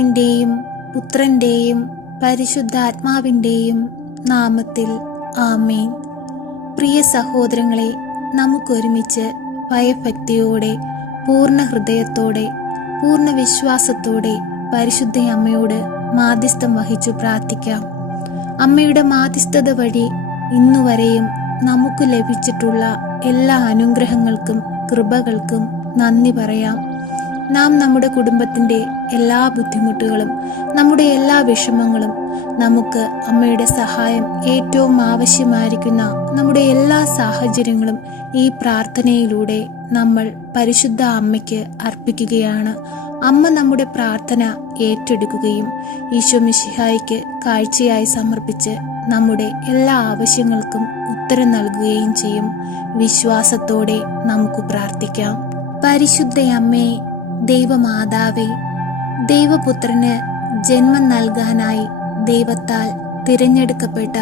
പിതാവിന്റെയും പുത്രന്റെയും പരിശുദ്ധാത്മാവിന്റെയും നാമത്തിൽ ആമേൻ. പ്രിയ സഹോദരങ്ങളെ നമുക്കൊരുമിച്ച് ഭയഭക്തിയോടെ പൂർണ ഹൃദയത്തോടെ പൂർണ വിശ്വാസത്തോടെ പരിശുദ്ധ അമ്മയോട് മാധ്യസ്ഥം വഹിച്ചു പ്രാർത്ഥിക്കാം. അമ്മയുടെ മാധ്യസ്ഥത വഴി ഇന്നുവരെയും നമുക്ക് ലഭിച്ചിട്ടുള്ള എല്ലാ അനുഗ്രഹങ്ങൾക്കും കൃപകൾക്കും നന്ദി പറയാം. നാം നമ്മുടെ കുടുംബത്തിന്റെ എല്ലാ ബുദ്ധിമുട്ടുകളും നമ്മുടെ എല്ലാ വിഷമങ്ങളും നമുക്ക് അമ്മയുടെ സഹായം ഏറ്റവും ആവശ്യമായിരിക്കുന്ന നമ്മുടെ എല്ലാ സാഹചര്യങ്ങളും ഈ പ്രാർത്ഥനയിലൂടെ നമ്മൾ പരിശുദ്ധ അമ്മയ്ക്ക് അർപ്പിക്കുകയാണ്. അമ്മ നമ്മുടെ പ്രാർത്ഥന ഏറ്റെടുക്കുകയും ഈശോ മിശിഹായിക്ക് കാഴ്ചയായി സമർപ്പിച്ച് നമ്മുടെ എല്ലാ ആവശ്യങ്ങൾക്കും ഉത്തരം നൽകുകയും ചെയ്യും. വിശ്വാസത്തോടെ നമുക്ക് പ്രാർത്ഥിക്കാം. പരിശുദ്ധ അമ്മേ ദൈവമാതാവേ ദൈവപുത്രന് ജന്മം നൽകാനായി ദൈവത്താൽ തിരഞ്ഞെടുക്കപ്പെട്ട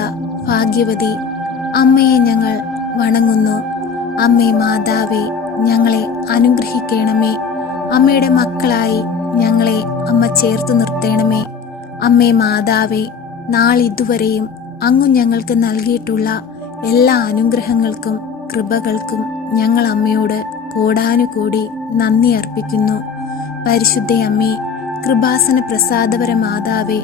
ഭാഗ്യവതി അമ്മയെ ഞങ്ങൾ വണങ്ങുന്നു. അമ്മേ മാതാവേ ഞങ്ങളെ അനുഗ്രഹിക്കണമേ. അമ്മയുടെ മക്കളായി ഞങ്ങളെ അമ്മ ചേർത്ത് നിർത്തണമേ. അമ്മേ മാതാവേ നാളിതുവരെയും അങ്ങു ഞങ്ങൾക്ക് നൽകിയിട്ടുള്ള എല്ലാ അനുഗ്രഹങ്ങൾക്കും കൃപകൾക്കും ഞങ്ങൾ അമ്മയോട് കോടാനുകൂടി നന്ദി അർപ്പിക്കുന്നു. പരിശുദ്ധ അമ്മേ കൃപാസന പ്രസാദപര മാതാവേ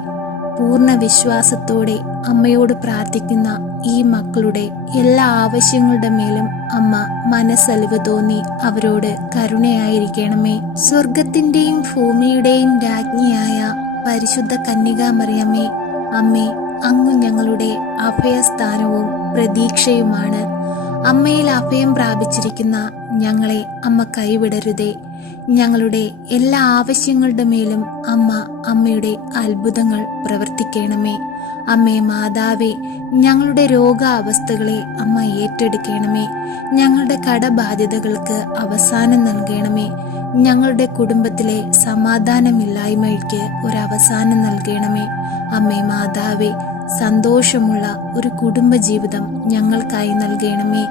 പൂർണ വിശ്വാസത്തോടെ അമ്മയോട് പ്രാർത്ഥിക്കുന്ന ഈ മക്കളുടെ എല്ലാ ആവശ്യങ്ങളുടെ മേലും അമ്മ മനസ്സലിവ് തോന്നി അവരോട് കരുണയായിരിക്കണമേ. സ്വർഗത്തിന്റെയും ഭൂമിയുടെയും രാജ്ഞിയായ പരിശുദ്ധ കന്യകാമറിയമ്മേ അമ്മേ അങ്ങ് ഞങ്ങളുടെ അഭയസ്ഥാനവും പ്രതീക്ഷയുമാണ്. അമ്മയിൽ അഭയം പ്രാപിച്ചിരിക്കുന്ന ഞങ്ങളെ അമ്മ കൈവിടരുതേ. ഞങ്ങളുടെ എല്ലാ ആവശ്യങ്ങളുടെ മേലും അമ്മ അമ്മയുടെ അത്ഭുതങ്ങൾ പ്രവർത്തിക്കണമേ. അമ്മേ മാതാവേ ഞങ്ങളുടെ രോഗാവസ്ഥകളെ അമ്മ ഏറ്റെടുക്കണമേ. ഞങ്ങളുടെ കടബാധ്യതകൾക്ക് അവസാനം നൽകണമേ. ഞങ്ങളുടെ കുടുംബത്തിലെ സമാധാനമില്ലായ്മയ്ക്ക് ഒരവസാനം നൽകണമേ. അമ്മേ മാതാവേ സന്തോഷമുള്ള ഒരു കുടുംബജീവിതം ഞങ്ങൾക്കായി നൽകണമേ.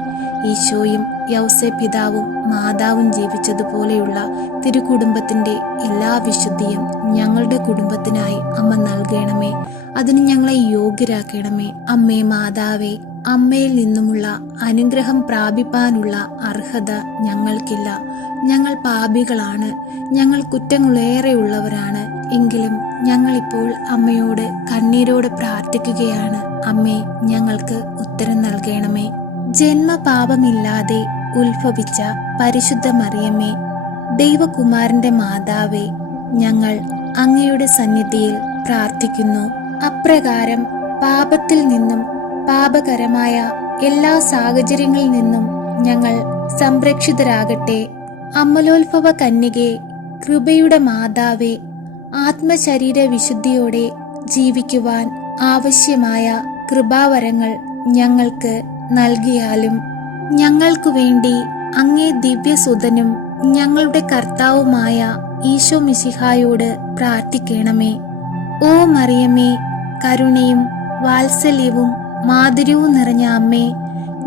ഈശോയും യൗസെ പിതാവും മാതാവും ജീവിച്ചതുപോലെയുള്ള തിരുകുടുംബത്തിന്റെ എല്ലാ വിശുദ്ധിയും ഞങ്ങളുടെ കുടുംബത്തിനായി അമ്മ നൽകണമേ. അതിന് ഞങ്ങളെ യോഗ്യരാക്കണമേ. അമ്മേ മാതാവേ അമ്മയിൽ നിന്നുമുള്ള അനുഗ്രഹം പ്രാപിപ്പാനുള്ള അർഹത ഞങ്ങൾക്കില്ല. ഞങ്ങൾ പാപികളാണ്. ഞങ്ങൾ കുറ്റങ്ങളേറെയുള്ളവരാണ്. എങ്കിലും ഞങ്ങളിപ്പോൾ അമ്മയോട് കണ്ണീരോട് പ്രാർത്ഥിക്കുകയാണ്. അമ്മേ ഞങ്ങൾക്ക് ഉത്തരം നൽകണമേ. ജന്മപാപമില്ലാതെ ഉത്ഭവിച്ച പരിശുദ്ധ മറിയമ്മേ ദൈവകുമാരന്റെ മാതാവേ ഞങ്ങൾ അങ്ങയുടെ സന്നിധിയിൽ പ്രാർത്ഥിക്കുന്നു. അപ്രകാരം പാപത്തിൽ നിന്നും പാപകരമായ എല്ലാ സാഹചര്യങ്ങളിൽ നിന്നും ഞങ്ങൾ സംരക്ഷിതരാകട്ടെ. അമലോത്ഭവ കന്യകെ കൃപയുടെ മാതാവേ ആത്മശരീര വിശുദ്ധിയോടെ ജീവിക്കുവാൻ ആവശ്യമായ കൃപാവരങ്ങൾ ഞങ്ങൾക്ക് നൽകിയാലും ഞങ്ങൾക്കു വേണ്ടി അങ്ങേ ദിവ്യസുതനും ഞങ്ങളുടെ കർത്താവുമായ ഈശോ മിശിഹായോട് പ്രാർത്ഥിക്കണമേ. ഓ മറിയമേ കരുണയും വാത്സല്യവും മാധുര്യവും നിറഞ്ഞ അമ്മേ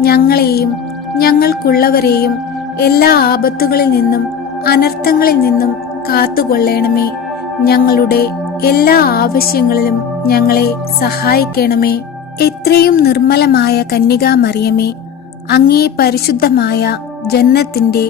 ഞങ്ങളെയും ഞങ്ങൾക്കുള്ളവരെയും എല്ലാ ആപത്തുകളിൽ നിന്നും അനർത്ഥങ്ങളിൽ നിന്നും കാത്തുകൊള്ളണമേ. ഞങ്ങളുടെ എല്ലാ ആവശ്യങ്ങളിലും ഞങ്ങളെ സഹായിക്കണമേ. എത്രയും നിർമ്മലമായ കന്യകാ മറിയമേ അങ്ങേ പരിശുദ്ധമായ ജന്നത്തിന്റെ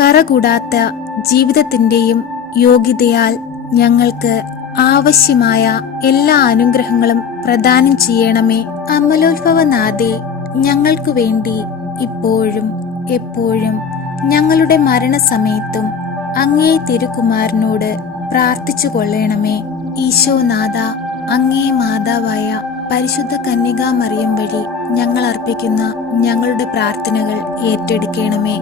കറകൂടാത്ത ജീവിതത്തിന്റെയും യോഗ്യതയാൽ ഞങ്ങൾക്ക് ആവശ്യമായ എല്ലാ അനുഗ്രഹങ്ങളും പ്രദാനം ചെയ്യണമേ. അമലോത്ഭവനാഥേ ഞങ്ങൾക്ക് വേണ്ടി ഇപ്പോഴും എപ്പോഴും ഞങ്ങളുടെ മരണസമയത്തും അങ്ങേ തിരുകുമാരനോട് പ്രാർത്ഥിച്ചു കൊള്ളണമേ ഈശോനാഥ അങ്ങേ മാതാവായ പരിശുദ്ധ കന്യകാ മറിയം വഴി ഞങ്ങൾ അർപ്പിക്കുന്ന ഞങ്ങളുടെ പ്രാർത്ഥനകൾ ഏറ്റെടുക്കണമേ.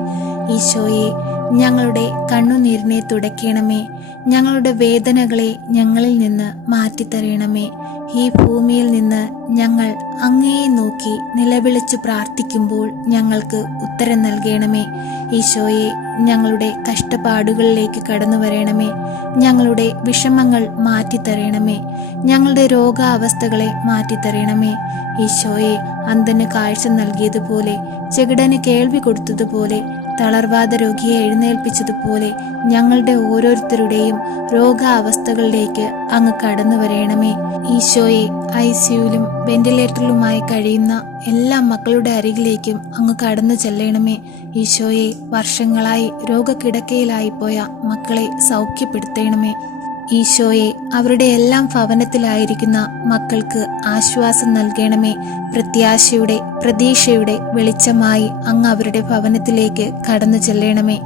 ഈശോയെ ഞങ്ങളുടെ കണ്ണുനീരിനെ തുടയ്ക്കണമേ. ഞങ്ങളുടെ വേദനകളെ ഞങ്ങളിൽ നിന്ന് മാറ്റിത്തരണമേ. ഈ ഭൂമിയിൽ നിന്ന് ഞങ്ങൾ അങ്ങയെ നോക്കി നിലവിളിച്ചു പ്രാർത്ഥിക്കുമ്പോൾ ഞങ്ങൾക്ക് ഉത്തരം നൽകണമേ. ഈശോയെ ഞങ്ങളുടെ കഷ്ടപ്പാടുകളിലേക്ക് കടന്നു വരണമേ. ഞങ്ങളുടെ വിഷമങ്ങൾ മാറ്റിത്തരണമേ. ഞങ്ങളുടെ രോഗാവസ്ഥകളെ മാറ്റിത്തരണമേ. ഈശോയെ അന്തന് കാഴ്ച നൽകിയതുപോലെ ചെകിടന് കേൾവി കൊടുത്തതുപോലെ തളർവാദ രോഗിയെ എഴുന്നേൽപ്പിച്ചതുപോലെ ഞങ്ങളുടെ ഓരോരുത്തരുടെയും രോഗാവസ്ഥകളിലേക്ക് അങ്ങ് കടന്നു വരയണമേ ഈശോയെ ഐ വെന്റിലേറ്ററിലുമായി കഴിയുന്ന എല്ലാ മക്കളുടെ അരികിലേക്കും അങ്ങ് കടന്നു ചെല്ലണമേ. ഈശോയെ വർഷങ്ങളായി രോഗക്കിടക്കയിലായി പോയ മക്കളെ സൗഖ്യപ്പെടുത്തണമേ. ഈശോയെ അവരുടെ എല്ലാം ഭവനത്തിലായിരിക്കുന്ന മക്കൾക്ക് ആശ്വാസം നൽകണമേ. പ്രത്യാശയുടെ പ്രതീക്ഷയുടെ വെളിച്ചമായി അങ്ങ് അവരുടെ ഭവനത്തിലേക്ക് കടന്നു ചെല്ലണമേ.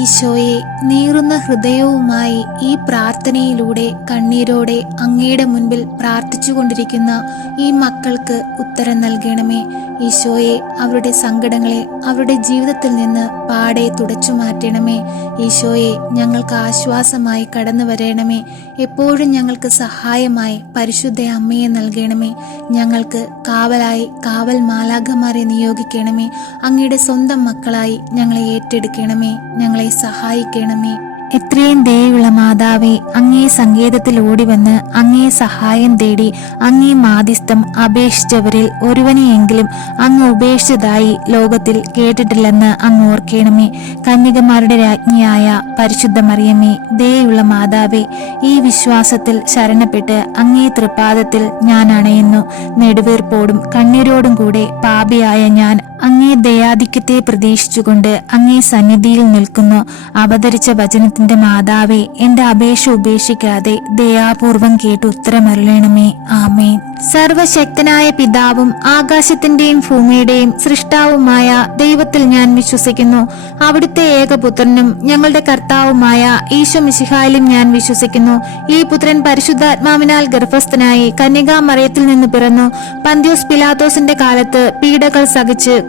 ഈശോയെ നീറുന്ന ഹൃദയവുമായി ഈ പ്രാർത്ഥനയിലൂടെ കണ്ണീരോടെ അങ്ങയുടെ മുൻപിൽ പ്രാർത്ഥിച്ചുകൊണ്ടിരിക്കുന്ന ഈ മക്കൾക്ക് ഉത്തരം നൽകണമേ. ഈശോയെ അവരുടെ സങ്കടങ്ങളെ അവരുടെ ജീവിതത്തിൽ നിന്ന് പാടെ തുടച്ചു മാറ്റണമേ. ഈശോയെ ഞങ്ങൾക്ക് ആശ്വാസമായി കടന്നു വരണമേ. എപ്പോഴും ഞങ്ങൾക്ക് സഹായമായി പരിശുദ്ധ അമ്മയെ നൽകണമേ. ഞങ്ങൾക്ക് കാവലായി കാവൽ മാലാഖമാരെ നിയോഗിക്കണമേ. അങ്ങയുടെ സ്വന്തം മക്കളായി ഞങ്ങളെ ഏറ്റെടുക്കണമേ. ഞങ്ങളെ സഹായിക്കണമേ. എത്രയും ദയുള്ള മാതാവേ അങ്ങേ സങ്കേതത്തിൽ ഓടിവന്ന് അങ്ങേ സഹായം തേടി അങ്ങേ മാധ്യസ്ഥം അപേക്ഷിച്ചവരിൽ ഒരുവനെയെങ്കിലും അങ്ങ് ഉപേക്ഷിച്ചതായി ലോകത്തിൽ കേട്ടിട്ടില്ലെന്ന് അങ്ങ് ഓർക്കണമേ. കന്യകമാരുടെ രാജ്ഞിയായ പരിശുദ്ധ മറിയമ്മേ ദയുള്ള മാതാവേ ഈ വിശ്വാസത്തിൽ ശരണപ്പെട്ട് അങ്ങേ തൃപ്പാദത്തിൽ ഞാൻ അണയുന്നു. നെടുവീർപ്പോടും കണ്ണീരോടും കൂടെ പാപിയായ ഞാൻ അങ്ങേ ദയാധിക്യത്തെ പ്രതീക്ഷിച്ചുകൊണ്ട് അങ്ങേ സന്നിധിയിൽ നിൽക്കുന്നു. അവതരിച്ച വചനത്തിന്റെ മാതാവേ എന്റെ അപേക്ഷ ഉപേക്ഷിക്കാതെ ദയാപൂർവം കേട്ട് ഉത്തരമരുളണമേ. ആമേൻ. സർവശക്തനായ പിതാവും ആകാശത്തിന്റെയും ഭൂമിയുടെയും സൃഷ്ടാവുമായ ദൈവത്തിൽ ഞാൻ വിശ്വസിക്കുന്നു. അവിടുത്തെ ഏകപുത്രനും ഞങ്ങളുടെ കർത്താവുമായ ഈശോ മിശിഹായിലും ഞാൻ വിശ്വസിക്കുന്നു. ഈ പുത്രൻ പരിശുദ്ധാത്മാവിനാൽ ഗർഭസ്ഥനായി കന്യകാമറയത്തിൽ നിന്ന് പിറന്നു. പന്ത്യോസ് പിലാത്തോസിന്റെ കാലത്ത് പീഡകൾ സഹിച്ച്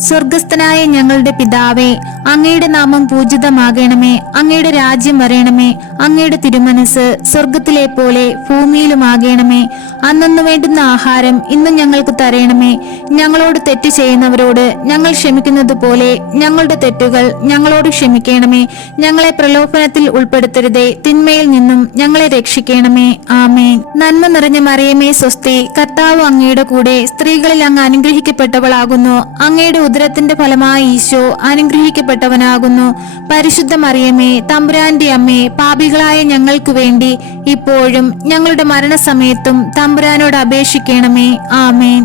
സ്വർഗസ്ഥനായ ഞങ്ങളുടെ പിതാവേ അങ്ങയുടെ നാമം പൂജിതമാകണമേ അങ്ങയുടെ രാജ്യം വരയണമേ അങ്ങയുടെ തിരുമനസ് സ്വർഗത്തിലെ പോലെ ഭൂമിയിലുമാകണമേ. അന്നു വേണ്ടുന്ന ആഹാരം ഇന്ന് ഞങ്ങൾക്ക് തരയണമേ ഞങ്ങളോട് തെറ്റ് ചെയ്യുന്നവരോട് ഞങ്ങൾ ക്ഷമിക്കുന്നത് പോലെ ഞങ്ങളുടെ തെറ്റുകൾ ഞങ്ങളോട് ക്ഷമിക്കണമേ. ഞങ്ങളെ പ്രലോഭനത്തിൽ ഉൾപ്പെടുത്തരുതേ. തിന്മയിൽ നിന്നും ഞങ്ങളെ രക്ഷിക്കണമേ. ആമേൻ. നന്മ നിറഞ്ഞ മറിയമേ സ്വസ്തി കർത്താവ് അങ്ങയുടെ കൂടെ സ്ത്രീകളിൽ അങ്ങ് അനുഗ്രഹിക്കപ്പെട്ടവളാകുന്നു. അങ്ങയുടെ ഉദരത്തിന്റെ ഫലമായി ഈശോ അനുഗ്രഹിക്കപ്പെട്ടവനാകുന്നു. പരിശുദ്ധ മറിയമേ തമ്പുരാന്റെ അമ്മേ പാപികളായ ഞങ്ങൾക്കു വേണ്ടി ഇപ്പോഴും ഞങ്ങളുടെ മരണസമയത്തും തമ്പുരാനോട് അപേക്ഷിക്കണമേ. ആമേൻ.